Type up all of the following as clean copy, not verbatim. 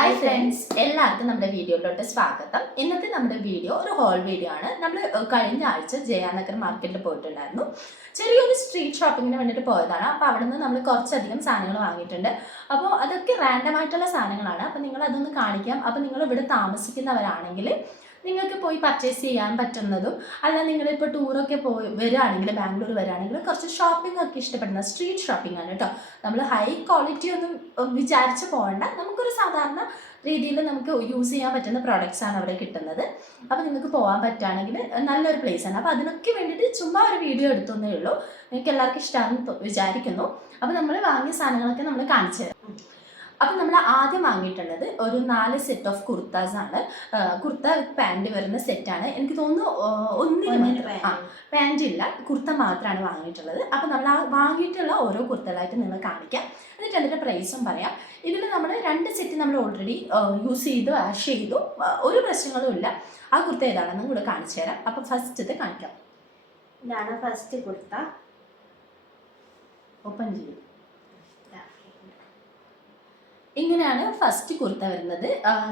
Hi friends, എല്ലാവർക്കും നമ്മുടെ വീഡിയോയിലോട്ട് സ്വാഗതം. ഇന്നത്തെ നമ്മുടെ വീഡിയോ ഒരു ഹോൾ വീഡിയോ ആണ്. നമ്മൾ കഴിഞ്ഞ ആഴ്ച ജയാനഗർ മാർക്കറ്റിൽ പോയിട്ടുണ്ടായിരുന്നു. ചെറിയൊരു സ്ട്രീറ്റ് ഷോപ്പിങ്ങിന് വേണ്ടിയിട്ട് പോയതാണ്. അപ്പോൾ അവിടെ നിന്ന് നമ്മൾ കുറച്ചധികം സാധനങ്ങൾ വാങ്ങിയിട്ടുണ്ട്. അപ്പോൾ അതൊക്കെ റാൻഡം ആയിട്ടുള്ള സാധനങ്ങളാണ്. അപ്പോൾ നിങ്ങൾ അതൊന്ന് കാണിക്കാം. അപ്പോൾ നിങ്ങൾ ഇവിടെ താമസിക്കുന്നവരാണെങ്കിൽ നിങ്ങൾക്ക് പോയി പർച്ചേസ് ചെയ്യാൻ പറ്റുന്നതും, അല്ല നിങ്ങളിപ്പോൾ ടൂറൊക്കെ പോയി വരികയാണെങ്കിൽ, ബാംഗ്ലൂർ വരികയാണെങ്കിൽ കുറച്ച് ഷോപ്പിംഗ് ഒക്കെ ഇഷ്ടപ്പെടുന്ന സ്ട്രീറ്റ് ഷോപ്പിംഗ് ആണ് കേട്ടോ. നമ്മൾ ഹൈ ക്വാളിറ്റി ഒന്നും വിചാരിച്ച് പോകണ്ട. നമുക്കൊരു സാധാരണ രീതിയിൽ നമുക്ക് യൂസ് ചെയ്യാൻ പറ്റുന്ന പ്രോഡക്റ്റ്സ് ആണ് അവിടെ കിട്ടുന്നത്. അപ്പോൾ നിങ്ങൾക്ക് പോകാൻ പറ്റുകയാണെങ്കിൽ നല്ലൊരു പ്ലേസ് ആണ്. അപ്പോൾ അതിനൊക്കെ വേണ്ടിയിട്ട് ചുമ്മാ ഒരു വീഡിയോ എടുത്തേ ഉള്ളൂ. നിങ്ങൾക്ക് എല്ലാവർക്കും ഇഷ്ടമാണെന്ന് വിചാരിക്കുന്നു. അപ്പോൾ നമ്മൾ വാങ്ങിയ സാധനങ്ങളൊക്കെ നമ്മൾ കാണിച്ചു തരാം. അപ്പം നമ്മൾ ആദ്യം വാങ്ങിയിട്ടുള്ളത് ഒരു 4 സെറ്റ് ഓഫ് കുർത്താസ് ആണ്. കുർത്ത വിത്ത് പാൻറ് വരുന്ന സെറ്റാണ്. എനിക്ക് തോന്നുന്നു ഒന്നിന് പാൻറ് ഇല്ല, കുർത്ത മാത്രമാണ് വാങ്ങിയിട്ടുള്ളത്. അപ്പം നമ്മൾ ആ വാങ്ങിയിട്ടുള്ള ഓരോ കുർത്തകളായിട്ട് നിങ്ങൾ കാണിക്കാം. എന്നിട്ട് അതിൻ്റെ പ്രൈസും പറയാം. ഇതിൽ നമ്മൾ 2 സെറ്റ് നമ്മൾ ഓൾറെഡി യൂസ് ചെയ്തു, വാഷ് ചെയ്തു, ഒരു പ്രശ്നങ്ങളും ഇല്ല. ആ കുർത്ത ഏതാണെന്ന് കൂടെ കാണിച്ചു തരാം. അപ്പം ഫസ്റ്റത്തെ കാണിക്കാം. ഇതാണ് ഫസ്റ്റ് കുർത്ത. ഓപ്പൺ ചെയ്യും. ഇങ്ങനെയാണ് ഫസ്റ്റ് കുർത്ത വരുന്നത്.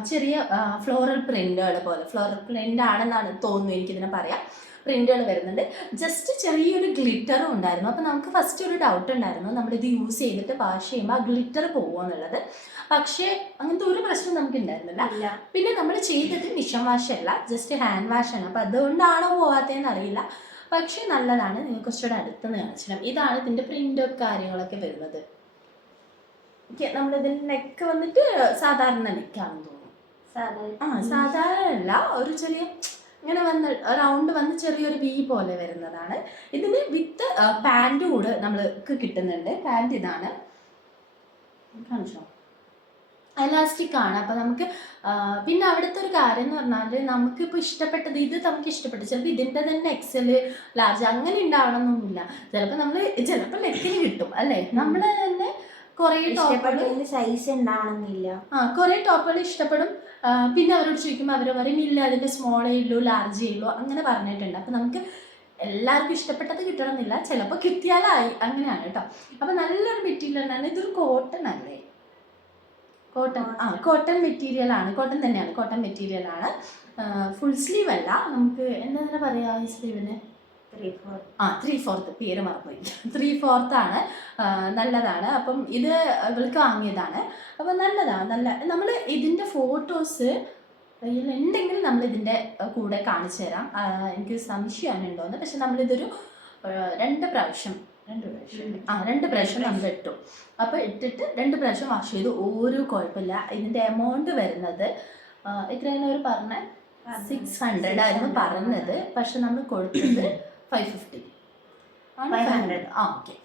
ചെറിയ ഫ്ലോറൽ പ്രിന്റുകൾ പോലെ, ഫ്ലോറൽ പ്രിന്റ് ആണെന്നാണ് തോന്നുന്നു, എനിക്കിതിനെ പറയാം. പ്രിന്റുകൾ വരുന്നുണ്ട്. ജസ്റ്റ് ചെറിയൊരു ഗ്ലിറ്ററും ഉണ്ടായിരുന്നു. അപ്പോൾ നമുക്ക് ഫസ്റ്റ് ഒരു ഡൗട്ട് ഉണ്ടായിരുന്നു, നമ്മളിത് യൂസ് ചെയ്തിട്ട് വാഷ് ചെയ്യുമ്പോൾ ആ ഗ്ലിറ്റർ പോകുമോ എന്നുള്ളത്. പക്ഷേ അങ്ങനത്തെ ഒരു പ്രശ്നം നമുക്ക് ഉണ്ടായിരുന്നില്ല. പിന്നെ നമ്മൾ ചെയ്തത് മിഷൻ വാഷ് അല്ല, ജസ്റ്റ് ഹാൻഡ് വാഷാണ്. അപ്പോൾ അതുകൊണ്ടാണോ പോകാത്തതെന്ന് അറിയില്ല. പക്ഷേ നല്ലതാണ്. നിങ്ങൾക്ക് കുറച്ചുകൂടെ അടുത്തുനിന്ന് കാണിച്ചിടാം. ഇതാണ് ഇതിൻ്റെ പ്രിന്റും കാര്യങ്ങളൊക്കെ വരുന്നത്. നമ്മളിതിൽ നെക്ക് വന്നിട്ട് സാധാരണ നെക്കാണെന്ന് തോന്നുന്നു. സാധാരണ അല്ല, ഒരു ചെറിയ ഇങ്ങനെ വന്ന് റൗണ്ട് വന്ന് ചെറിയൊരു വി പോലെ വരുന്നതാണ്. ഇതിന് വിത്ത് പാൻറ് കൂടെ നമ്മൾക്ക് കിട്ടുന്നുണ്ട്. പാൻറ് ഇതാണ്, കാണിച്ചോ, എലാസ്റ്റിക് ആണ്. അപ്പം നമുക്ക് പിന്നെ അവിടുത്തെ ഒരു കാര്യം എന്ന് പറഞ്ഞാൽ നമുക്കിപ്പോൾ ഇഷ്ടപ്പെട്ടത് ഇത് നമുക്ക് ഇഷ്ടപ്പെട്ടു. ചിലപ്പോൾ ഇതിൻ്റെ തന്നെ എക്സൽ, ലാർജ് അങ്ങനെ ഉണ്ടാവണമെന്നൊന്നുമില്ല. ചിലപ്പോൾ നെക്കിന് കിട്ടും അല്ലേ. നമ്മൾ തന്നെ കുറേ ടോപ്പുകൾ സൈസ് ഉണ്ടാവണമെന്നില്ല. കുറേ ടോപ്പുകൾ ഇഷ്ടപ്പെടും. പിന്നെ അവരോട് ചോദിക്കുമ്പോൾ അവർ പറയും ഇല്ല, അതിൻ്റെ സ്മോളേ ഉള്ളൂ, ലാർജേ ഉള്ളൂ, അങ്ങനെ പറഞ്ഞിട്ടുണ്ട്. അപ്പം നമുക്ക് എല്ലാവർക്കും ഇഷ്ടപ്പെട്ടത് കിട്ടണമെന്നില്ല, ചിലപ്പോൾ കിട്ടിയാലായി, അങ്ങനെയാണ് കേട്ടോ. അപ്പം നല്ലൊരു മെറ്റീരിയലാണ്. ഇതൊരു കോട്ടൺ അല്ലേ, കോട്ടൺ മെറ്റീരിയൽ ആണ്. കോട്ടൺ തന്നെയാണ്, കോട്ടൺ മെറ്റീരിയൽ ആണ്. ഫുൾ സ്ലീവ് അല്ല, നമുക്ക് എന്താ പറയുക ഈ സ്ലീവിന് 3/4 പേര് മറന്നുപോയി. 3/4 ആണ്. നല്ലതാണ്. അപ്പം ഇത് ഇവൾക്ക് വാങ്ങിയതാണ്. അപ്പം നല്ലതാണ്. നല്ല നമ്മൾ ഇതിൻ്റെ ഫോട്ടോസ് ഉണ്ടെങ്കിൽ നമ്മൾ ഇതിൻ്റെ കൂടെ കാണിച്ചു തരാം. എനിക്ക് സംശയമാണുണ്ടോയെന്ന്. പക്ഷെ നമ്മളിതൊരു 2 പ്രാവശ്യം നമ്മൾ ഇട്ടു. അപ്പോൾ ഇട്ടിട്ട് 2 പ്രാവശ്യം വാഷ് ചെയ്തു. ഒരു കുഴപ്പമില്ല. ഇതിൻ്റെ എമൗണ്ട് വരുന്നത് എത്രയാണ് അവർ പറഞ്ഞത്? 600 ആയിരുന്നു പറഞ്ഞത്. പക്ഷെ നമ്മൾ കൊടുത്തത് 550.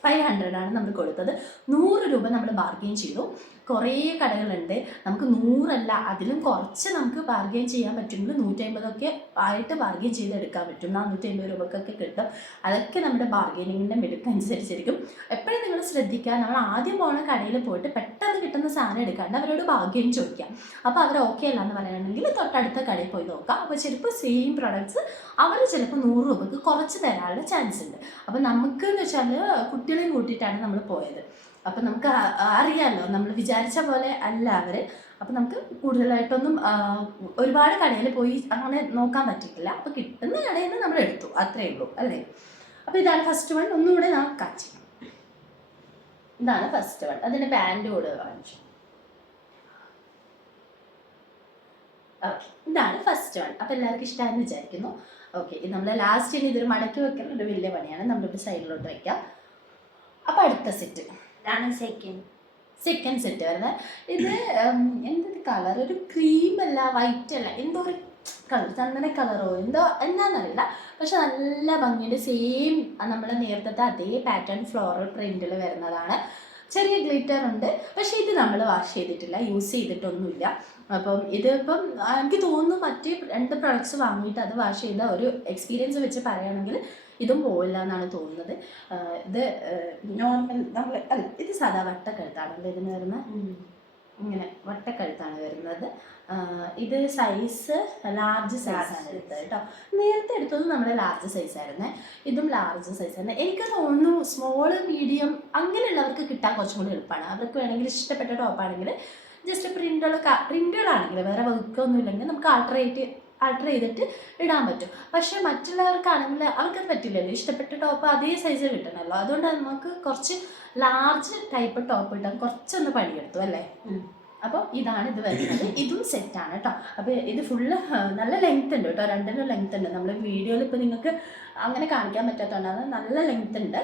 500 ആണ് നമ്മൾ കൊടുത്തത്. 100 രൂപ നമ്മൾ ബാർഗെയിൻ ചെയ്തു. കുറേ കടകളുണ്ട്. നമുക്ക് 100 അല്ല, അതിലും കുറച്ച് നമുക്ക് ബാർഗെയിൻ ചെയ്യാൻ പറ്റുമെങ്കിൽ 150 ആയിട്ട് ബാർഗെയിൻ ചെയ്തെടുക്കാൻ പറ്റും. 450 രൂപക്കൊക്കെ കിട്ടും. അതൊക്കെ നമ്മുടെ ബാർഗെയിനിങ്ങിൻ്റെ മിടുക്കനുസരിച്ചിരിക്കും. എപ്പോഴും നിങ്ങൾ ശ്രദ്ധിക്കുക, നമ്മൾ ആദ്യം പോകുന്ന കടയിൽ പോയിട്ട് പെട്ടെന്ന് കിട്ടുന്ന സാധനം എടുക്കാണ്ട് അവരോട് ബാർഗെയിൻ ചോദിക്കാം. അപ്പോൾ അവർ ഓക്കെ അല്ല എന്ന് പറയുകയാണെങ്കിൽ തൊട്ടടുത്ത കടയിൽ പോയി നോക്കാം. അപ്പോൾ ചിലപ്പോൾ സെയിം പ്രൊഡക്ട്സ് അവർ ചിലപ്പോൾ 100 രൂപക്ക് കുറച്ച് തരാനുള്ള ചാൻസ് ഉണ്ട്. അപ്പോൾ നമുക്ക് എന്ന് വെച്ചാൽ കുട്ടികളെയും കൂട്ടിയിട്ടാണ് നമ്മൾ പോയത്. അപ്പം നമുക്ക് അറിയാമല്ലോ, നമ്മൾ വിചാരിച്ച പോലെ അല്ല അവർ. അപ്പം നമുക്ക് കൂടുതലായിട്ടൊന്നും ഒരുപാട് കടയിൽ പോയി അങ്ങനെ നോക്കാൻ പറ്റിയിട്ടില്ല. അപ്പോൾ കിട്ടുന്ന കടയിൽ നിന്ന് നമ്മൾ എടുത്തു, അത്രയേ ഉള്ളൂ അല്ലേ. അപ്പോൾ ഇതാണ് ഫസ്റ്റ് വൺ. ഒന്നുകൂടെ നാം കാണിച്ചു. ഇതാണ് ഫസ്റ്റ് വൺ. അതിൻ്റെ പാൻറ് കൂടെ കാണിച്ചു. ഓക്കെ, ഇതാണ് ഫസ്റ്റ് വൺ. അപ്പോൾ എല്ലാവർക്കും ഇഷ്ടമാണെന്ന് വിചാരിക്കുന്നു. ഓക്കെ, ഇത് നമ്മൾ ലാസ്റ്റിന് ഇതൊരു മടക്കി വെക്കുന്ന ഒരു വലിയ പണിയാണ്. നമ്മളിപ്പോൾ സൈഡിലോട്ട് വയ്ക്കാം. അപ്പോൾ അടുത്ത സെറ്റ് ഇതാണ് സെക്കൻഡ് സെറ്റ് വരുന്നത്. ഇത് എന്തൊരു കളർ, ഒരു ക്രീം അല്ല, വൈറ്റ് അല്ല, എന്തോ ഒരു കളർ, ചന്ദന കളറോ എന്തോ എന്താണെന്നറിയില്ല. പക്ഷെ നല്ല ഭംഗിയുടെ സെയിം നമ്മൾ നേരത്തെ അതേ പാറ്റേൺ ഫ്ലോറൽ പ്രിന്റിൽ വരുന്നതാണ്. ചെറിയ ഗ്ലിറ്റർ ഉണ്ട്. പക്ഷേ ഇത് നമ്മൾ വാഷ് ചെയ്തിട്ടില്ല, യൂസ് ചെയ്തിട്ടൊന്നുമില്ല. അപ്പം ഇതിപ്പം എനിക്ക് തോന്നുന്നു മറ്റേ 2 പ്രൊഡക്ട്സ് വാങ്ങിയിട്ട് അത് വാഷ് ചെയ്ത ഒരു എക്സ്പീരിയൻസ് വെച്ച് പറയുകയാണെങ്കിൽ ഇതും പോവില്ല എന്നാണ് തോന്നുന്നത്. ഇത് നോർമൽ നമ്മൾ അല്ല, ഇത് സാധാ വട്ടക്കഴുത്താണല്ലോ ഇതിന് വരുന്നത്. ഇങ്ങനെ വട്ടക്കഴുത്താണ് വരുന്നത്. ഇത് സൈസ് ലാർജ് സൈസാണ് എടുത്തത് കേട്ടോ. നേരത്തെ എടുത്തത് നമ്മുടെ ലാർജ് സൈസായിരുന്നേ. ഇതും ലാർജ് സൈസാണ്. എനിക്ക് തോന്നുന്നു സ്മോള്, മീഡിയം അങ്ങനെയുള്ളവർക്ക് കിട്ടാൻ കുറച്ചും കൂടി എളുപ്പമാണ്. അവർക്ക് വേണമെങ്കിൽ ഇഷ്ടപ്പെട്ട ടോപ്പാണെങ്കിൽ ജസ്റ്റ് പ്രിൻ്റ് പ്രിന്റുകളാണെങ്കിൽ വേറെ വർക്കൊന്നും ഇല്ലെങ്കിൽ നമുക്ക് ആൾട്ടർ ചെയ്തിട്ട് ഇടാൻ പറ്റും. പക്ഷെ മറ്റുള്ളവർക്കാണെങ്കിൽ അവർക്കത് പറ്റില്ലല്ലോ. ഇഷ്ടപ്പെട്ട ടോപ്പ് അതേ സൈസിൽ കിട്ടണമല്ലോ. അതുകൊണ്ട് നമുക്ക് കുറച്ച് ലാർജ് ടൈപ്പ് ടോപ്പ് ഇടാൻ കുറച്ചൊന്ന് പണിയെടുത്തു അല്ലേ. അപ്പോൾ ഇതാണ് ഇത് വരുന്നത്. ഇതും സെറ്റാണ് കേട്ടോ. അപ്പോൾ ഇത് ഫുള്ള് നല്ല ലെങ്ത് ഉണ്ട് കേട്ടോ, രണ്ടിനും ലെങ്ത് ഉണ്ട്. നമ്മൾ വീഡിയോയിൽ ഇപ്പോൾ നിങ്ങൾക്ക് അങ്ങനെ കാണിക്കാൻ പറ്റാത്തതുകൊണ്ടാണ്. നല്ല ലെങ്ത് ഉണ്ട്.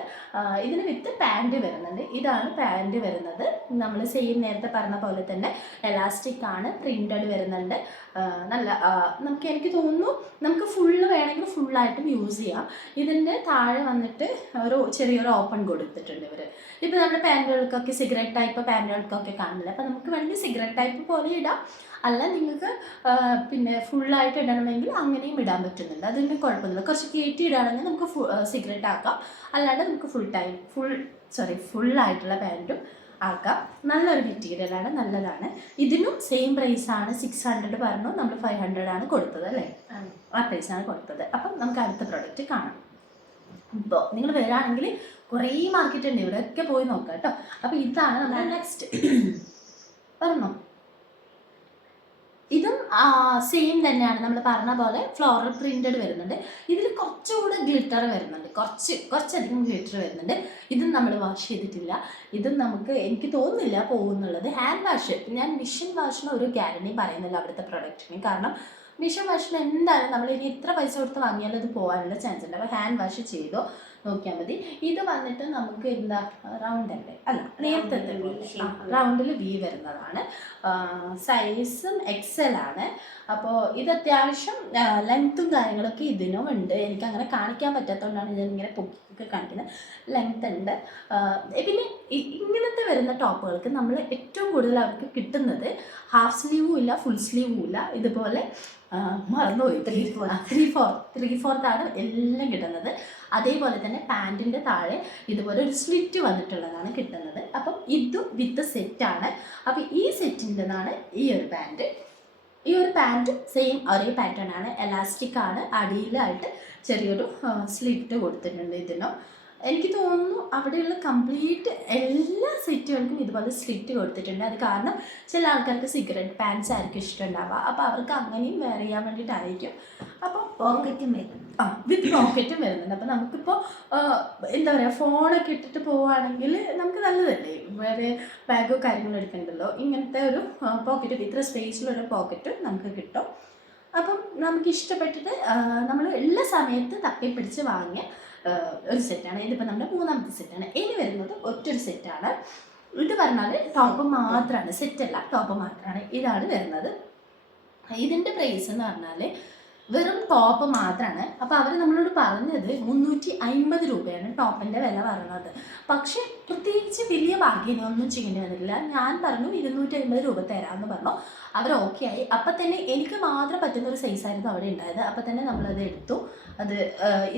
ഇതിന് വിത്ത് പാൻറ് വരുന്നുണ്ട്. ഇതാണ് പാൻറ് വരുന്നത്. നമ്മൾ സെയിം നേരത്തെ പറഞ്ഞ പോലെ തന്നെ എലാസ്റ്റിക് ആണ്, പ്രിന്റഡ് വരുന്നുണ്ട്. നല്ല എനിക്ക് തോന്നുന്നു നമുക്ക് ഫുള്ള് വേണമെങ്കിൽ ഫുള്ളായിട്ടും യൂസ് ചെയ്യാം. ഇതിൻ്റെ താഴെ വന്നിട്ട് ചെറിയൊരു ഓപ്പൺ കൊടുത്തിട്ടുണ്ട് ഇവർ. ഇപ്പോൾ നമ്മുടെ പാൻറ്റുകൾക്കൊക്കെ സിഗരറ്റ് ടൈപ്പ് പാൻറ്റുകൾക്കൊക്കെ കാണില്ല. അപ്പോൾ നമുക്ക് വേണമെങ്കിൽ സിഗരറ്റ് ടൈപ്പ് പോലെ ഇടാം. അല്ല നിങ്ങൾക്ക് പിന്നെ ഫുള്ളായിട്ട് ഇടണമെങ്കിൽ അങ്ങനെയും ഇടാൻ പറ്റുന്നുണ്ട്. അതിന് കുഴപ്പമൊന്നുമില്ല. കുറച്ച് കയറ്റി ഇടുകയാണെങ്കിൽ നമുക്ക് സിഗരറ്റ് ആക്കാം. അല്ലാണ്ട് നമുക്ക് ഫുള്ളായിട്ടുള്ള പാൻറ്റും ആക്കാം. നല്ലൊരു മെറ്റീരിയലാണ്, നല്ലതാണ്. ഇതിനും സെയിം പ്രൈസാണ്. 600 പറഞ്ഞു, നമ്മൾ 500 ആണ് കൊടുത്തത് അല്ലേ. ആ പ്രൈസാണ് കൊടുത്തത്. അപ്പം നമുക്ക് അടുത്ത പ്രോഡക്റ്റ് കാണാം. ഇപ്പോൾ നിങ്ങൾ വരികയാണെങ്കിൽ കുറേ മാർക്കറ്റ് ഉണ്ട്, ഇവിടെയൊക്കെ പോയി നോക്കാം കേട്ടോ. അപ്പോൾ ഇതാണ് നമ്മുടെ നെക്സ്റ്റ്. പറഞ്ഞോ. ഇതും സെയിം തന്നെയാണ്. നമ്മൾ പറഞ്ഞ പോലെ ഫ്ലോറൽ പ്രിന്റഡ് വരുന്നുണ്ട്. ഇതിൽ കുറച്ചുകൂടെ ഗ്ലിറ്റർ വരുന്നുണ്ട്, കുറച്ചധികം ഗ്ലിറ്റർ വരുന്നുണ്ട്. ഇതും നമ്മൾ വാഷ് ചെയ്തിട്ടില്ല. ഇതും എനിക്ക് തോന്നുന്നില്ല പോകുന്നുള്ളത്. ഹാൻഡ് വാഷ്, ഞാൻ മിഷൻ വാഷിന് ഒരു ഗ്യാരണ്ടി പറയുന്നില്ല അവിടുത്തെ പ്രൊഡക്റ്റിന്. കാരണം മിഷൻ വാഷിന് എന്തായാലും നമ്മൾ ഇനി ഇത്ര പൈസ കൊടുത്ത് വാങ്ങിയാലും ഇത് പോകാനുള്ള ചാൻസ് ഉണ്ട്. അപ്പോൾ ഹാൻഡ് വാഷ് ചെയ്തോ നോക്കിയാൽ മതി. ഇത് വന്നിട്ട് നമുക്ക് എന്താ റൗണ്ട് അല്ലേ, അല്ല നേരത്തെ റൗണ്ടിൽ വി വരുന്നതാണ്. സൈസും XL ആണ്. അപ്പോൾ ഇത് അത്യാവശ്യം ലെങ്ത്തും കാര്യങ്ങളൊക്കെ ഇതിനും ഉണ്ട്. എനിക്കങ്ങനെ കാണിക്കാൻ പറ്റാത്തതുകൊണ്ടാണ് ഞാനിങ്ങനെ പൊക്കിയൊക്കെ കാണിക്കുന്നത്. ലെങ്ത് ഉണ്ട്. പിന്നെ ഇങ്ങനത്തെ വരുന്ന ടോപ്പുകൾക്ക് നമ്മൾ ഏറ്റവും കൂടുതൽ അവർക്ക് കിട്ടുന്നത് ഹാഫ് സ്ലീവും ഇല്ല, ഫുൾ സ്ലീവും ഇല്ല. ഇതുപോലെ മറന്നുപോയി, 3/4 ആണ് എല്ലാം കിട്ടുന്നത്. അതേപോലെ തന്നെ പാൻറ്റിൻ്റെ താഴെ ഇതുപോലെ ഒരു സ്ലിറ്റ് വന്നിട്ടുള്ളതാണ് കിട്ടുന്നത്. അപ്പം ഇതും വിത്ത് സെറ്റാണ്. അപ്പം ഈ സെറ്റിൻ്റെതാണ് ഈ ഒരു പാൻറ്റ്. ഈ ഒരു പാൻറ്റും സെയിം ഒരേ പാറ്റേൺ ആണ്. എലാസ്റ്റിക് ആണ്. അടിയിലായിട്ട് ചെറിയൊരു സ്ലിറ്റ് കൊടുത്തിട്ടുണ്ട് ഇതിനും. എനിക്ക് തോന്നുന്നു അവിടെയുള്ള കംപ്ലീറ്റ് എല്ലാ സെറ്റുകൾക്കും ഇതുപോലെ സ്ലിറ്റ് കൊടുത്തിട്ടുണ്ട്. അത് കാരണം ചില ആൾക്കാർക്ക് സിഗരറ്റ് പാൻസ് ആയിരിക്കും ഇഷ്ടമുണ്ടാവുക. അപ്പോൾ അവർക്ക് അങ്ങനെയും വെയർ ചെയ്യാൻ വേണ്ടിയിട്ടായിരിക്കും. അപ്പോൾ പോക്കറ്റും വരും, വിത്ത് പോക്കറ്റും വരുന്നുണ്ട്. അപ്പോൾ നമുക്കിപ്പോൾ എന്താ പറയുക, ഫോണൊക്കെ ഇട്ടിട്ട് പോവുകയാണെങ്കിൽ നമുക്ക് നല്ലതല്ലേ. വേറെ ബാഗോ കാര്യങ്ങളോ എടുക്കണ്ടല്ലോ. ഇങ്ങനത്തെ ഒരു പോക്കറ്റ്, ഇത്ര സ്പേസിലൊരു പോക്കറ്റും നമുക്ക് കിട്ടും. അപ്പം നമുക്ക് ഇഷ്ടപ്പെട്ടിട്ട് നമ്മൾ എല്ലാ സമയത്ത് തപ്പിപ്പിടിച്ച് വാങ്ങിയ ഒരു സെറ്റാണ്. ഇതിപ്പോൾ നമ്മുടെ 3ാമത്തെ സെറ്റാണ്. ഇനി വരുന്നത് ഒറ്റൊരു സെറ്റാണ്. ഇത് പറഞ്ഞാൽ ടോപ്പ് മാത്രമാണ്, സെറ്റല്ല, ടോപ്പ് മാത്രമാണ്. ഇതാണ് വരുന്നത്. ഇതിൻ്റെ പ്രൈസ് എന്ന് പറഞ്ഞാൽ വെറും ടോപ്പ് മാത്രമാണ്. അപ്പോൾ അവർ നമ്മളോട് പറഞ്ഞത് 350 രൂപയാണ് ടോപ്പിൻ്റെ വില പറയുന്നത്. പക്ഷേ പ്രത്യേകിച്ച് വലിയ ബാർഗെയിനൊന്നും ചെയ്യേണ്ടി വന്നില്ല. ഞാൻ പറഞ്ഞു 250 രൂപ തരാമെന്ന് പറഞ്ഞു. അവർ ഓക്കെ ആയി. അപ്പം തന്നെ എനിക്ക് മാത്രം പറ്റുന്ന ഒരു സൈസായിരുന്നു അവിടെ ഉണ്ടായത്. അപ്പം തന്നെ നമ്മളത് എടുത്തു.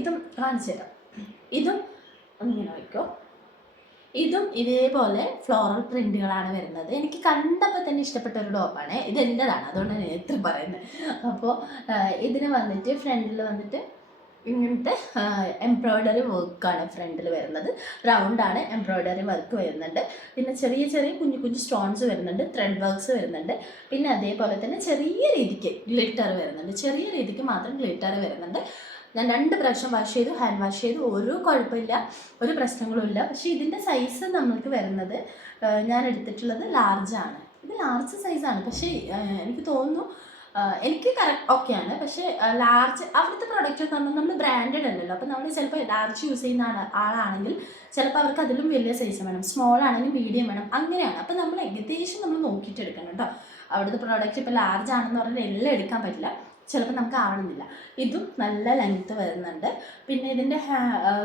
ഇതും കാണിച്ചു തരാം. ഇതും ഇങ്ങനെ വയ്ക്കോ. ഇതും ഇതേപോലെ ഫ്ലോറൽ പ്രിന്റുകളാണ് വരുന്നത്. എനിക്ക് കണ്ടപ്പോൾ തന്നെ ഇഷ്ടപ്പെട്ട ഒരു ടോപ്പാണ്. ഇത് എൻ്റെതാണ്, അതുകൊണ്ടാണ് ഞാൻ ഇത്ര പറയുന്നത്. അപ്പോൾ ഇതിന് വന്നിട്ട് ഫ്രണ്ടിൽ വന്നിട്ട് ഇങ്ങനത്തെ എംബ്രോയ്ഡറി വർക്കാണ് ഫ്രണ്ടിൽ വരുന്നത്. റൗണ്ടാണ്, എംബ്രോയ്ഡറി വർക്ക് വരുന്നുണ്ട്. പിന്നെ ചെറിയ ചെറിയ കുഞ്ഞു സ്റ്റോൺസ് വരുന്നുണ്ട്, ത്രെഡ് വർക്ക്സ് വരുന്നുണ്ട്. പിന്നെ അതേപോലെ തന്നെ ചെറിയ രീതിക്ക് ഗ്ലിറ്റർ വരുന്നുണ്ട്. ചെറിയ രീതിക്ക് മാത്രം ഗ്ലിറ്റർ വരുന്നുണ്ട്. ഞാൻ 2 പ്രാവശ്യം വാഷ് ചെയ്തു, ഹാൻഡ് വാഷ് ചെയ്തു. ഒരു കുഴപ്പമില്ല, ഒരു പ്രശ്നങ്ങളും ഇല്ല. പക്ഷേ ഇതിൻ്റെ സൈസ് നമ്മൾക്ക് വരുന്നത്, ഞാൻ എടുത്തിട്ടുള്ളത് ലാർജാണ്. ഇത് ലാർജ് സൈസാണ്. പക്ഷേ എനിക്ക് തോന്നുന്നു എനിക്ക് കറക്റ്റ് ഓക്കെയാണ്. പക്ഷേ ലാർജ് അവിടുത്തെ പ്രൊഡക്റ്റ് എന്ന് പറഞ്ഞാൽ നമ്മൾ ബ്രാൻഡഡ് അല്ലല്ലോ. അപ്പോൾ നമ്മൾ ചിലപ്പോൾ ലാർജ് യൂസ് ചെയ്യുന്ന ആളാണെങ്കിൽ ചിലപ്പോൾ അവർക്ക് അതിലും വലിയ സൈസ് വേണം, സ്മോൾ ആണെങ്കിൽ മീഡിയം വേണം, അങ്ങനെയാണ്. അപ്പോൾ നമ്മൾ ഏകദേശം നമ്മൾ നോക്കിയിട്ട് എടുക്കണം കേട്ടോ. അവിടുത്തെ പ്രോഡക്റ്റ് ഇപ്പോൾ ലാർജ് ആണെന്ന് പറഞ്ഞാൽ എല്ലാം എടുക്കാൻ പറ്റില്ല, ചിലപ്പോൾ നമുക്ക് ആവണമെന്നില്ല. ഇതും നല്ല ലെങ്ത്ത് വരുന്നുണ്ട്. പിന്നെ ഇതിൻ്റെ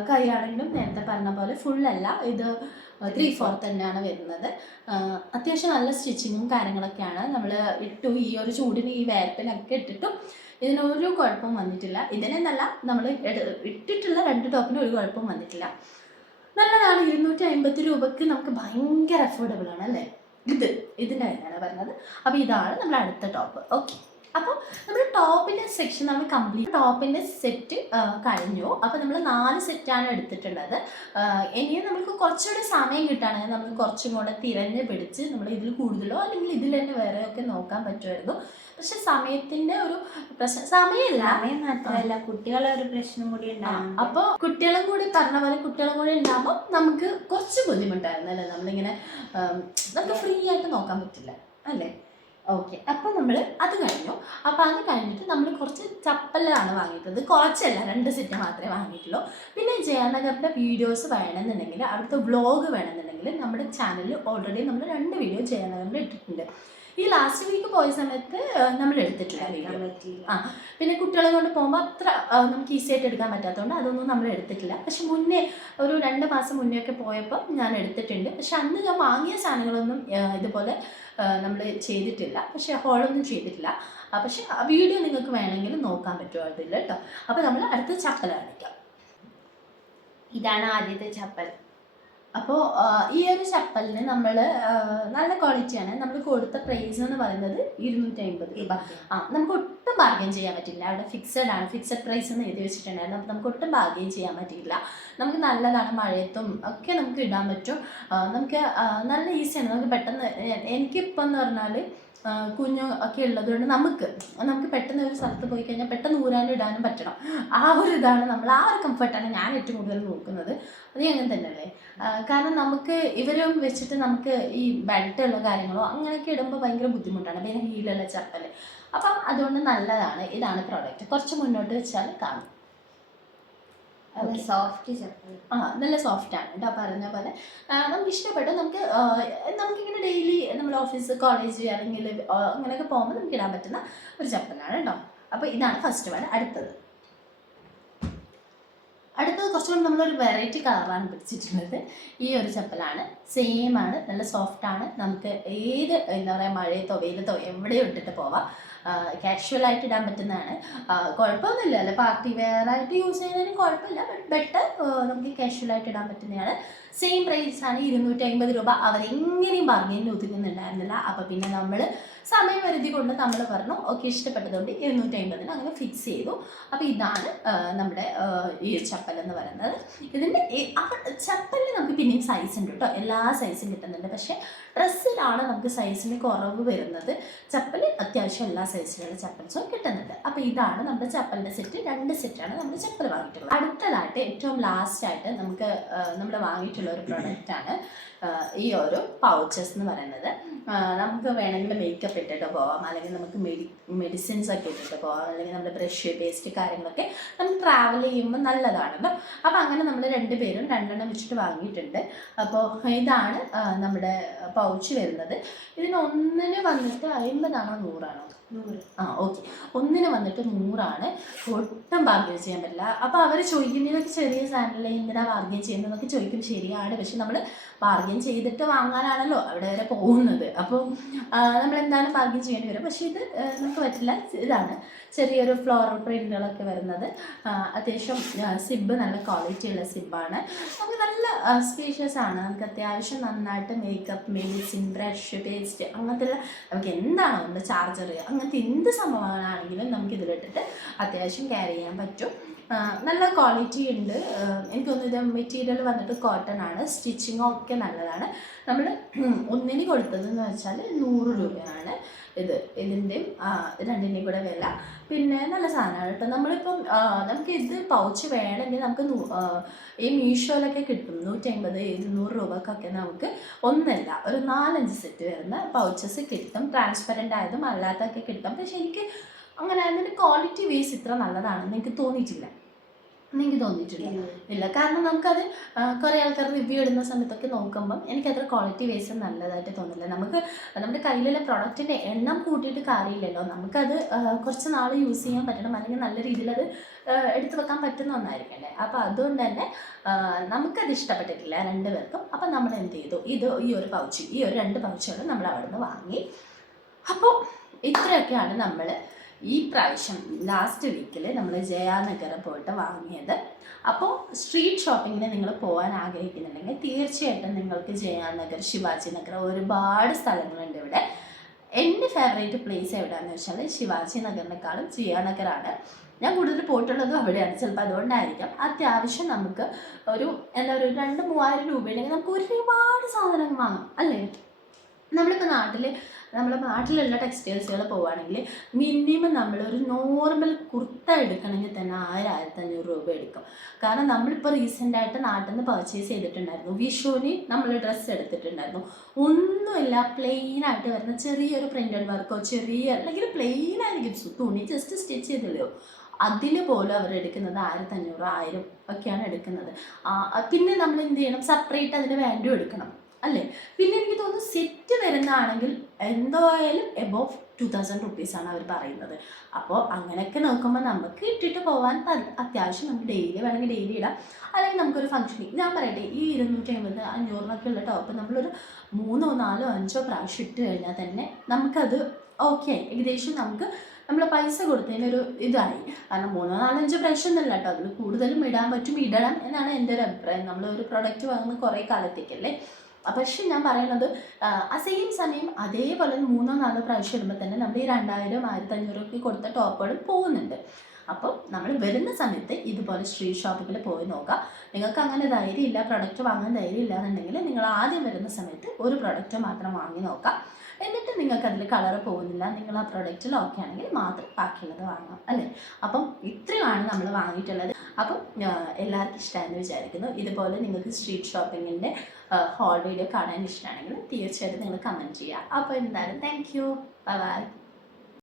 കൈയാണെങ്കിലും നേരത്തെ പറഞ്ഞ പോലെ ഫുള്ളല്ല, ഇത് 3/4 തന്നെയാണ് വരുന്നത്. അത്യാവശ്യം നല്ല സ്റ്റിച്ചിങ്ങും കാര്യങ്ങളൊക്കെയാണ്. നമ്മൾ ഇട്ടു, ഈ ഒരു ചൂടിന് ഈ വേർപ്പിനൊക്കെ ഇട്ടിട്ടും ഇതിനൊരു കുഴപ്പവും വന്നിട്ടില്ല. ഇതിനെന്നല്ല, നമ്മൾ ഇട്ടിട്ടുള്ള 2 ടോപ്പിനും ഒരു കുഴപ്പവും വന്നിട്ടില്ല. നല്ലതാണ്. 250 രൂപയ്ക്ക് നമുക്ക് ഭയങ്കര അഫോർഡബിൾ ആണ് അല്ലേ. ഇതിൻ്റെ കാര്യമാണ് പറഞ്ഞത്. അപ്പോൾ ഇതാണ് നമ്മുടെ അടുത്ത ടോപ്പ്. ഓക്കെ, അപ്പോൾ നമ്മൾ ടോപ്പിൻ്റെ സെക്ഷൻ നമ്മൾ കംപ്ലീറ്റ് ടോപ്പിൻ്റെ സെറ്റ് കഴിഞ്ഞു. അപ്പോൾ നമ്മൾ 4 സെറ്റാണ് എടുത്തിട്ടുള്ളത്. ഇനിയും നമുക്ക് കുറച്ചുകൂടി സമയം കിട്ടുകയാണെങ്കിൽ നമ്മൾ കുറച്ചും കൂടെ തിരഞ്ഞ് പിടിച്ച് നമ്മൾ ഇതിൽ കൂടുതലോ അല്ലെങ്കിൽ ഇതിൽ തന്നെ വേറെയൊക്കെ നോക്കാൻ പറ്റുമായിരുന്നു. പക്ഷെ സമയത്തിൻ്റെ ഒരു പ്രശ്നം, സമയമില്ല. സമയം മാത്രമല്ല, കുട്ടികളെ ഒരു പ്രശ്നം കൂടി ഉണ്ടാകും. അപ്പോൾ കുട്ടികളും കൂടി പറഞ്ഞ പോലെ കുട്ടികളും കൂടി ഉണ്ടാകുമ്പോൾ നമുക്ക് കുറച്ച് ബുദ്ധിമുട്ടായിരുന്നു അല്ലേ. നമ്മളിങ്ങനെ നമുക്ക് ഫ്രീ ആയിട്ട് നോക്കാൻ പറ്റില്ല അല്ലേ. ഓക്കെ, അപ്പോൾ നമ്മൾ അത് കഴിഞ്ഞു. അപ്പോൾ അത് കഴിഞ്ഞിട്ട് നമ്മൾ കുറച്ച് ചപ്പലാണ് വാങ്ങിയിട്ടുള്ളത്. കുറച്ചല്ല, 2 സെറ്റ് മാത്രമേ വാങ്ങിയിട്ടുള്ളൂ. പിന്നെ ജയനഗറിൻ്റെ വീഡിയോസ് വേണമെന്നുണ്ടെങ്കിൽ, അവിടുത്തെ വ്ളോഗ് വേണമെന്നുണ്ടെങ്കിൽ നമ്മുടെ ചാനലിൽ ഓൾറെഡി നമ്മൾ 2 വീഡിയോ ജയനഗറിൽ ഇട്ടിട്ടുണ്ട്. ഈ ലാസ്റ്റ് വീക്ക് പോയ സമയത്ത് നമ്മൾ എടുത്തിട്ടില്ല വീഡിയോ. പിന്നെ കുട്ടികളെ കൊണ്ട് പോകുമ്പോൾ അത്ര നമുക്ക് ഈസി ആയിട്ട് എടുക്കാൻ പറ്റാത്തതുകൊണ്ട് അതൊന്നും നമ്മൾ എടുത്തിട്ടില്ല. പക്ഷെ മുന്നേ ഒരു 2 മാസം മുന്നേ ഒക്കെ പോയപ്പോൾ ഞാൻ എടുത്തിട്ടുണ്ട്. പക്ഷെ അന്ന് ഞാൻ വാങ്ങിയ സാധനങ്ങളൊന്നും ഇതുപോലെ നമ്മൾ ചെയ്തിട്ടില്ല. പക്ഷെ ഹോളൊന്നും ചെയ്തിട്ടില്ല. പക്ഷെ വീഡിയോ നിങ്ങൾക്ക് വേണമെങ്കിൽ നോക്കാൻ പറ്റുമോ അതില്ല കേട്ടോ. അപ്പോൾ നമ്മൾ അടുത്ത ചപ്പൽ കാണിക്കാം. ഇതാണ് ആദ്യത്തെ ചപ്പൽ. അപ്പോൾ ഈ ഒരു ചപ്പലിന് നമ്മൾ നല്ല ക്വാളിറ്റിയാണ്. നമ്മൾ കൊടുത്ത പ്രൈസ് എന്ന് പറയുന്നത് 250 രൂപ. നമുക്ക് ഒട്ടും ബാർഗെയിൻ ചെയ്യാൻ പറ്റില്ല. അവിടെ ഫിക്സഡ് ആണ്, ഫിക്സഡ് പ്രൈസ് എന്ന് എഴുതി വെച്ചിട്ടുണ്ടായിരുന്നു. നമുക്ക് ഒട്ടും ബാർഗെയിൻ ചെയ്യാൻ പറ്റില്ല. നമുക്ക് നല്ലതാണ്, മഴയത്തും ഒക്കെ നമുക്ക് ഇടാൻ പറ്റും. നമുക്ക് നല്ല ഈസിയാണ്. നമുക്ക് പെട്ടെന്ന്, എനിക്കിപ്പോൾ എന്ന് പറഞ്ഞാൽ കുഞ്ഞു ഒക്കെ ഉള്ളത് കൊണ്ട് നമുക്ക് പെട്ടെന്ന് ഒരു സ്ഥലത്ത് പോയി കഴിഞ്ഞാൽ പെട്ടെന്ന് ഊരാനും ഇടാനും പറ്റണം. ആ ഒരു ഇതാണ് നമ്മൾ, ആ ഒരു കംഫർട്ടാണ് ഞാൻ ഏറ്റവും കൂടുതൽ നോക്കുന്നത്. അത് അങ്ങനെ തന്നെയല്ലേ. കാരണം നമുക്ക് ഇവരും വെച്ചിട്ട് നമുക്ക് ഈ ബെൽറ്റുള്ള കാര്യങ്ങളോ അങ്ങനെയൊക്കെ ഇടുമ്പോൾ ഭയങ്കര ബുദ്ധിമുട്ടാണ്. പിന്നെ ഹീലുള്ള ചപ്പൽ. അപ്പം അതുകൊണ്ട് നല്ലതാണ്. ഇതാണ് പ്രോഡക്റ്റ്. കുറച്ച് മുന്നോട്ട് വെച്ചാൽ കാണും. സോഫ്റ്റ് ചപ്പൽ. നല്ല സോഫ്റ്റാണ് കേട്ടോ. പറഞ്ഞ പോലെ നമുക്ക് ഇഷ്ടപ്പെട്ടു. നമുക്കിങ്ങനെ ഡെയിലി നമ്മൾ ഓഫീസ്, കോളേജ് അല്ലെങ്കിൽ അങ്ങനെയൊക്കെ പോകുമ്പോൾ നമുക്ക് ഇടാൻ പറ്റുന്ന ഒരു ചപ്പലാണ് കേട്ടോ. അപ്പോൾ ഇതാണ് ഫസ്റ്റ് വൺ. അടുത്തത് കുറച്ചുകൂടി നമ്മളൊരു വെറൈറ്റി കളറാണ് പിടിച്ചിട്ടുള്ളത്. ഈ ഒരു ചപ്പലാണ്. സെയിം ആണ്, നല്ല സോഫ്റ്റാണ്. നമുക്ക് ഏത് എന്താ പറയുക, മഴയത്തോ വെയിലത്തോ എവിടെയോ ഇട്ടിട്ട് പോവാം. കാഷ്വലായിട്ട് ഇടാൻ പറ്റുന്നതാണ്. കുഴപ്പമൊന്നുമില്ല അല്ലേ, പാർട്ടി വെയർ ആയിട്ട് യൂസ് ചെയ്യുന്നതിന് കുഴപ്പമില്ല. ബെറ്റർ നമുക്ക് കാഷ്വലായിട്ട് ഇടാൻ പറ്റുന്നതാണ്. സെയിം പ്രൈസാണ്, 250 രൂപ. അവരെങ്ങനെയും ബാർഗെയിനിൽ ഒതുക്കുന്നുണ്ടായിരുന്നില്ല. അപ്പോൾ പിന്നെ നമ്മൾ സമയപരിധി കൊണ്ട് നമ്മൾ പറഞ്ഞു ഓക്കെ, ഇഷ്ടപ്പെട്ടതുകൊണ്ട് 250 അങ്ങനെ ഫിക്സ് ചെയ്തു. അപ്പോൾ ഇതാണ് നമ്മുടെ ഈ ചപ്പൽ എന്ന് പറയുന്നത്. ഇതിൻ്റെ ചപ്പലിന് നമുക്ക് പിന്നെയും സൈസ് ഉണ്ട് കേട്ടോ, എല്ലാ സൈസും കിട്ടുന്നുണ്ട്. പക്ഷേ ഡ്രസ്സിലാണ് നമുക്ക് സൈസിന് കുറവ് വരുന്നത്. ചപ്പൽ അത്യാവശ്യം എല്ലാ സൈസിലുള്ള ചപ്പൽസും കിട്ടുന്നുണ്ട്. അപ്പോൾ ഇതാണ് നമ്മുടെ ചപ്പലിൻ്റെ സെറ്റ്. 2 സെറ്റാണ് നമ്മൾ ചപ്പൽ വാങ്ങിയിട്ടുള്ളത്. അടുത്തതായിട്ട് ഏറ്റവും ലാസ്റ്റായിട്ട് നമുക്ക് നമ്മൾ വാങ്ങിയിട്ടുള്ള ഒരു പ്രൊഡക്റ്റാണ് ഈ ഒരു പൗച്ചസ് എന്ന് പറയുന്നത്. നമുക്ക് വേണമെങ്കിൽ മേക്കപ്പ് ഇട്ടിട്ട് പോവാം, അല്ലെങ്കിൽ നമുക്ക് മെഡിസിൻസ് ഒക്കെ ഇട്ടിട്ട് പോവാം, അല്ലെങ്കിൽ നമ്മുടെ ബ്രഷ്, പേസ്റ്റ് കാര്യങ്ങളൊക്കെ നമുക്ക് ട്രാവൽ ചെയ്യുമ്പോൾ നല്ലതാണല്ലോ. അപ്പോൾ അങ്ങനെ നമ്മൾ 2 പേരും 2 വെച്ചിട്ട് വാങ്ങിയിട്ടുണ്ട്. അപ്പോൾ ഇതാണ് നമ്മുടെ പൗച്ച് വരുന്നത്. ഇതിന് ഒന്നിന് വന്നിട്ട് 50 ആണോ 100 ആണോ? 100. ഓക്കെ, ഒന്നിന് വന്നിട്ട് 100 ഒട്ടും ബാർഗെയിൻ ചെയ്യാൻ പറ്റില്ല. അപ്പോൾ അവർ ചോദിക്കുന്നതൊക്കെ ചെറിയ സാധനമല്ലേ, എന്തിനാ ബാർഗെയിൻ ചെയ്യുന്നതെന്നൊക്കെ ചോദിക്കും. ശരിയാണ്, പക്ഷെ നമ്മൾ ബാർഗെയിൻ ചെയ്തിട്ട് വാങ്ങാനാണല്ലോ അവിടെ വരെ പോകുന്നത്. അപ്പോൾ നമ്മൾ എന്തായാലും ബാർഗെയിൻ ചെയ്യേണ്ടി വരും. പക്ഷേ ഇത് നമുക്ക് പറ്റില്ല. ഇതാണ് ചെറിയൊരു ഫ്ലോറൽ പ്രിന്റുകളൊക്കെ വരുന്നത്. അത്യാവശ്യം സിബ് നല്ല ക്വാളിറ്റിയുള്ള സിബാണ്. നമുക്ക് നല്ല സ്പേഷ്യസ് ആണ്. നമുക്ക് അത്യാവശ്യം നന്നായിട്ട് മേക്കപ്പ്, മെഡിസിൻ, ബ്രഷ്, പേസ്റ്റ് അങ്ങനത്തെ നമുക്ക് എന്താണോ നമ്മുടെ ചാർജർ അങ്ങനത്തെ എന്ത് സംഭവങ്ങളാണെങ്കിലും നമുക്ക് ഇതിലിട്ടിട്ട് അത്യാവശ്യം ക്യാരി ചെയ്യാൻ പറ്റും. നല്ല ക്വാളിറ്റി ഉണ്ട്. എനിക്ക് തോന്നുന്നു ഇത് മെറ്റീരിയൽ വന്നിട്ട് കോട്ടൺ ആണ്. സ്റ്റിച്ചിങ്ങും ഒക്കെ നല്ലതാണ്. നമ്മൾ ഒന്നിന് കൊടുത്തതെന്ന് വെച്ചാൽ 100 രൂപയാണ് ഇതിൻ്റെയും 2ൻ്റെയും കൂടെ വില. പിന്നെ നല്ല സാധനമാണ് കേട്ടോ. നമ്മളിപ്പം നമുക്ക് ഇത് പൗച്ച് വേണമെങ്കിൽ നമുക്ക് ഈ മീഷോയിലൊക്കെ കിട്ടും. 150, 200 രൂപക്കൊക്കെ നമുക്ക് ഒന്നല്ല ഒരു 4-5 സെറ്റ് വരുന്ന പൗച്ചസ് കിട്ടും. ട്രാൻസ്പെറൻ്റ് ആയതും അല്ലാത്തതൊക്കെ കിട്ടും. പക്ഷെ എനിക്ക് അങ്ങനെ അതിൻ്റെ ക്വാളിറ്റി വേസ് ഇത്ര നല്ലതാണെന്ന് എനിക്ക് തോന്നിയിട്ടില്ല. ഇല്ല. കാരണം നമുക്കത് കുറേ ആൾക്കാർ റിവ്യൂ ഇടുന്ന സമയത്തൊക്കെ നോക്കുമ്പം എനിക്കത്ര ക്വാളിറ്റി വേസ് നല്ലതായിട്ട് തോന്നില്ല. നമുക്ക് നമ്മുടെ കയ്യിലുള്ള പ്രൊഡക്റ്റിൻ്റെ എണ്ണം കൂട്ടിയിട്ട് കാര്യമില്ലല്ലോ. നമുക്കത് കുറച്ച് നാൾ യൂസ് ചെയ്യാൻ പറ്റണം, അല്ലെങ്കിൽ നല്ല രീതിയിൽ അത് എടുത്തു വെക്കാൻ പറ്റുന്ന ഒന്നായിരിക്കണ്ടേ. അപ്പോൾ അതുകൊണ്ട് തന്നെ നമുക്കത് ഇഷ്ടപ്പെട്ടിട്ടില്ല 2 പേർക്കും. അപ്പം നമ്മൾ എന്ത് ചെയ്തു, ഈ ഒരു 2 പൗച്ചുകൾ നമ്മൾ അവിടെ നിന്ന് വാങ്ങി. അപ്പോൾ ഇത്രയൊക്കെയാണ് നമ്മൾ ഈ പ്രാവശ്യം ലാസ്റ്റ് വീക്കിൽ നമ്മൾ ജയാനഗർ പോയിട്ട് വാങ്ങിയത്. അപ്പോൾ സ്ട്രീറ്റ് ഷോപ്പിങ്ങിന് നിങ്ങൾ പോകാൻ ആഗ്രഹിക്കുന്നുണ്ടെങ്കിൽ തീർച്ചയായിട്ടും നിങ്ങൾക്ക് ജയാനഗർ, ശിവാജി നഗർ ഒരുപാട് സ്ഥലങ്ങളുണ്ട് ഇവിടെ. എൻ്റെ ഫേവറേറ്റ് പ്ലേസ് എവിടെയാണെന്ന് വെച്ചാൽ ശിവാജി നഗറിനേക്കാളും ജിയ നഗറാണ്. ഞാൻ കൂടുതൽ പോയിട്ടുള്ളതും അവിടെയാണ്. ചിലപ്പോൾ അതുകൊണ്ടായിരിക്കാം. അത്യാവശ്യം നമുക്ക് ഒരു എന്താ പറയുക 2,000-3,000 രൂപയുണ്ടെങ്കിൽ നമുക്ക് ഒരുപാട് സാധനങ്ങൾ വാങ്ങാം അല്ലേ. നമ്മളിപ്പോൾ നമ്മുടെ നാട്ടിലുള്ള ടെക്സ്റ്റൈൽസുകൾ പോവുകയാണെങ്കിൽ മിനിമം നമ്മളൊരു നോർമൽ കുർത്ത എടുക്കണമെങ്കിൽ തന്നെ 1,000-1,500 രൂപ എടുക്കും. കാരണം നമ്മളിപ്പോൾ റീസെൻ്റായിട്ട് നാട്ടിൽ നിന്ന് പർച്ചേസ് ചെയ്തിട്ടുണ്ടായിരുന്നു. വിഷുവിന് നമ്മൾ ഡ്രസ്സ് എടുത്തിട്ടുണ്ടായിരുന്നു. ഒന്നുമില്ല, പ്ലെയിനായിട്ട് വരുന്ന ചെറിയൊരു പ്രിൻ്റഡ് വർക്കോ അല്ലെങ്കിൽ പ്ലെയിനായിരിക്കും തുണി ജസ്റ്റ് സ്റ്റിച്ച് ചെയ്തില്ലയോ, അതിൽ പോലും അവരെടുക്കുന്നത് 1,500-1,000 ഒക്കെയാണ് എടുക്കുന്നത്. പിന്നെ നമ്മൾ എന്ത് ചെയ്യണം, സെപ്പറേറ്റ് അതിന് വാല്യൂ എടുക്കണം അല്ലേ. പിന്നെ എനിക്ക് തോന്നുന്നു സെറ്റ് വരുന്നതാണെങ്കിൽ എന്തായാലും എബോവ് 2,000 റുപ്പീസാണ് അവർ പറയുന്നത്. അപ്പോൾ അങ്ങനെയൊക്കെ നോക്കുമ്പോൾ നമുക്ക് ഇട്ടിട്ട് പോകാൻ അത്യാവശ്യം നമുക്ക് ഡെയിലി വേണമെങ്കിൽ ഡെയിലി ഇടാം. അല്ലെങ്കിൽ നമുക്കൊരു ഫംഗ്ഷനിൽ ഞാൻ പറയട്ടെ, ഈ 250-500 ഉള്ള ടോപ്പ് നമ്മളൊരു 3-4-5 പ്രാവശ്യം ഇട്ട് കഴിഞ്ഞാൽ തന്നെ നമുക്കത് ഓക്കെ, ഏകദേശം നമ്മൾ പൈസ കൊടുത്തതിനൊരു ഇതായി. കാരണം 3-4-5 പ്രാവശ്യം എന്നല്ല കേട്ടോ, അതിൽ കൂടുതലും ഇടാൻ പറ്റും, ഇടണം എന്നാണ് എൻ്റെ ഒരു അഭിപ്രായം. നമ്മളൊരു പ്രൊഡക്റ്റ് വാങ്ങുന്ന കുറേ കാലത്തേക്കല്ലേ. പക്ഷെ ഞാൻ പറയുന്നത് സെയിം സമയം അതേപോലെ 3-4 പ്രാവശ്യം ഇടുമ്പോൾ തന്നെ നമ്മൾ ഈ 2,000-1,500 ഒക്കെ കൊടുത്ത ടോപ്പുകളും പോകുന്നുണ്ട്. അപ്പോൾ നമ്മൾ വരുന്ന സമയത്ത് ഇതുപോലെ സ്ട്രീറ്റ് ഷോപ്പിൽ പോയി നോക്കാം. നിങ്ങൾക്ക് അങ്ങനെ ധൈര്യമില്ല, പ്രൊഡക്റ്റ് വാങ്ങാൻ ധൈര്യമില്ല എന്നുണ്ടെങ്കിൽ നിങ്ങൾ ആദ്യം വരുന്ന സമയത്ത് ഒരു പ്രൊഡക്റ്റ് മാത്രം വാങ്ങി നോക്കാം. എന്നിട്ട് നിങ്ങൾക്ക് അതിൽ കളർ പോകുന്നില്ല, നിങ്ങൾ ആ പ്രൊഡക്റ്റിൽ ഓക്കെ ആണെങ്കിൽ മാത്രം ബാക്കിയുള്ളത് വാങ്ങാം അല്ലേ. അപ്പം ഇത്രയുമാണ് നമ്മൾ വാങ്ങിയിട്ടുള്ളത്. അപ്പം എല്ലാവർക്കും ഇഷ്ടമായെന്ന് വിചാരിക്കുന്നു. ഇതുപോലെ നിങ്ങൾക്ക് സ്ട്രീറ്റ് ഷോപ്പിങ്ങിൻ്റെ ഹോൾ വീഡിയോ കാണാൻ ഇഷ്ടമാണെങ്കിൽ തീർച്ചയായിട്ടും നിങ്ങൾ കമൻറ്റ് ചെയ്യുക. അപ്പോൾ എന്തായാലും താങ്ക് യു, ബൈ ബൈ.